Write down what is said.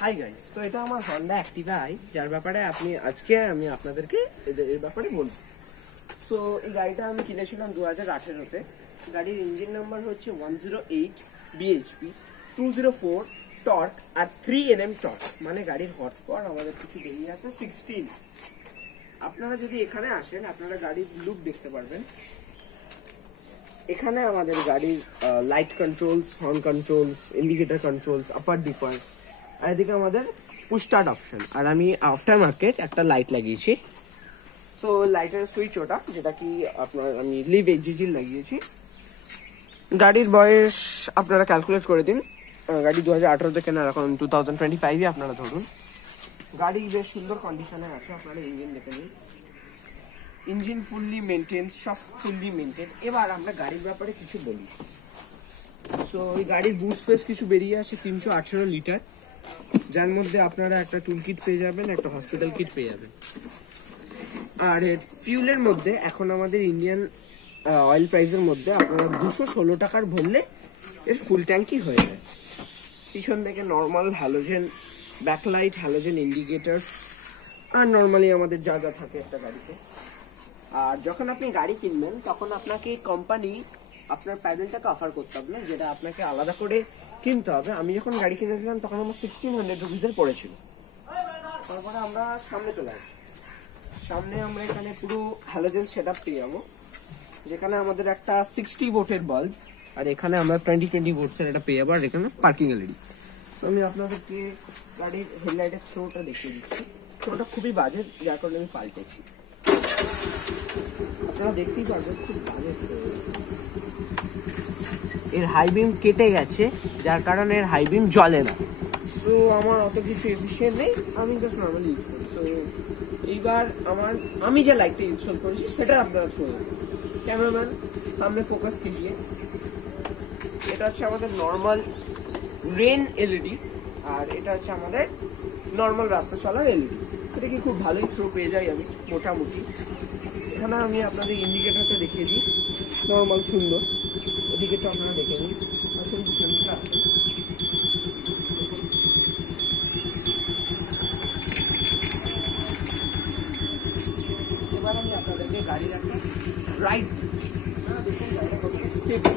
Hi guys, তো এটা আমার হন্ডা অ্যাক্টিভা আই, যার ব্যাপারে আজকে আমি আপনাদেরকে এর ব্যাপারে বলবো। সো এই গাড়িটা আমি কিনেছিলাম 2018-তে। গাড়ির ইঞ্জিন নাম্বার হচ্ছে 108 বিএইচপি, 204 টর্ক আর 3 Nm টর্ক, মানে গাড়ির হর্স পাওয়ার আমাদের কিছু বেরিয়ে আছে 16। আপনারা যদি এখানে আসেন আপনারা গাড়ির লুক দেখতে পারবেন। এখানে আমাদের গাড়ির light controls, horn controls, indicator controls, upper dipper, আর এদিকে আমাদের পুশ স্টার্ট অপশন। আর আমি আফটার মার্কেট একটা লাইট লাগিয়েছি। সো লাইটের সুইচ ওটা, যেটা কি আমি লিভ এইচজিজির লাগিয়েছি। গাড়ির বয়স আপনারা ক্যালকুলেট করে দিন। গাড়ি 2018-তে কেনার, এখন 2025-এ আপনারা ধরুন। গাড়ি বেশ সুন্দর কন্ডিশনে আছে, আপনারা ইঞ্জিন দেখে নিন। ইঞ্জিন ফুললি মেনটেন, সব ফুললি মেনটেন। এবার আমরা গাড়ির ব্যাপারে কিছু বলি। সো এই গাড়ির বুট স্পেস কিছু বেরিয়ে আসে 318 লিটার, যার মধ্যে আপনারা একটা টুল কিট পেয়ে যাবেন, একটা হসপিটাল কিট পেয়ে যাবেন। আর এর ফিউলের মধ্যে এখন আমাদের ইন্ডিয়ান অয়েল প্রাইসের মধ্যে আপনারা 216 টাকার ভরলে এর ফুল ট্যাঙ্কি হয়ে যায়। পিছন থেকে normal halogen backlight, halogen indicator, আর নর্মালি আমাদের যা যা থাকে একটা গাড়িতে। আর যখন আপনি গাড়ি কিনবেন তখন আপনাকে কোম্পানি আপনার প্যানেলটাকে অফার করতে হবে না, যেটা আপনাকে আলাদা করে কিনতে হবে। আমি যখন গাড়ি কিনেছিলাম তখন আমার 1600 রুপিসের পড়েছিল। তারপরে আমরা সামনে চলে আসি। সামনে আমরা এখানে পুরো হ্যালোজেন সেট আপ পেয়ে যাবো, যেখানে আমাদের একটা 60 ভোল্টের বাল্ব, আর এখানে আমরা 20 ভোল্টসের এটা পেয়ে যাবো। আর এখানে পার্কিং এলইডি। তো আমি আপনাদেরকে গাড়ির হেডলাইটের থ্রোটা দেখিয়ে দিচ্ছি। থ্রোটা খুবই বাজে, যার কারণে আমি পাল্টেছি। আপনারা দেখতেই পারবেন খুব বাজে। এর হাই বিম কেটে গেছে, যার কারণে এর হাই বিম জ্বলে না। তো আমার অত কিছু এফিশিয়েন্ট নেই, আমি জাস্ট নর্মালি ইউজ করি। তো এইবার আমি যে লাইটটা ইনস্টল করেছি সেটা আপনারা থ্রো দেবেন। ক্যামেরাম্যান সামনে ফোকাস খিচিয়ে। এটা হচ্ছে আমাদের নর্মাল রেন এলইডি, আর এটা হচ্ছে আমাদের নর্মাল রাস্তা চলার এলইডি। এটা কি খুব ভালোই থ্রো পেয়ে যাই আমি মোটামুটি। এখানে আমি আপনাদের ইন্ডিকেটরটা দেখিয়ে দিই, নর্মাল সুন্দর। এদিকেটা আপনারা দেখে নিন। আসুন পিছন দিকে আসুন। এবার আমি আপনাদেরকে গাড়ির একটা রাইড দেখুন, গাড়িটা কতটা স্টেবল।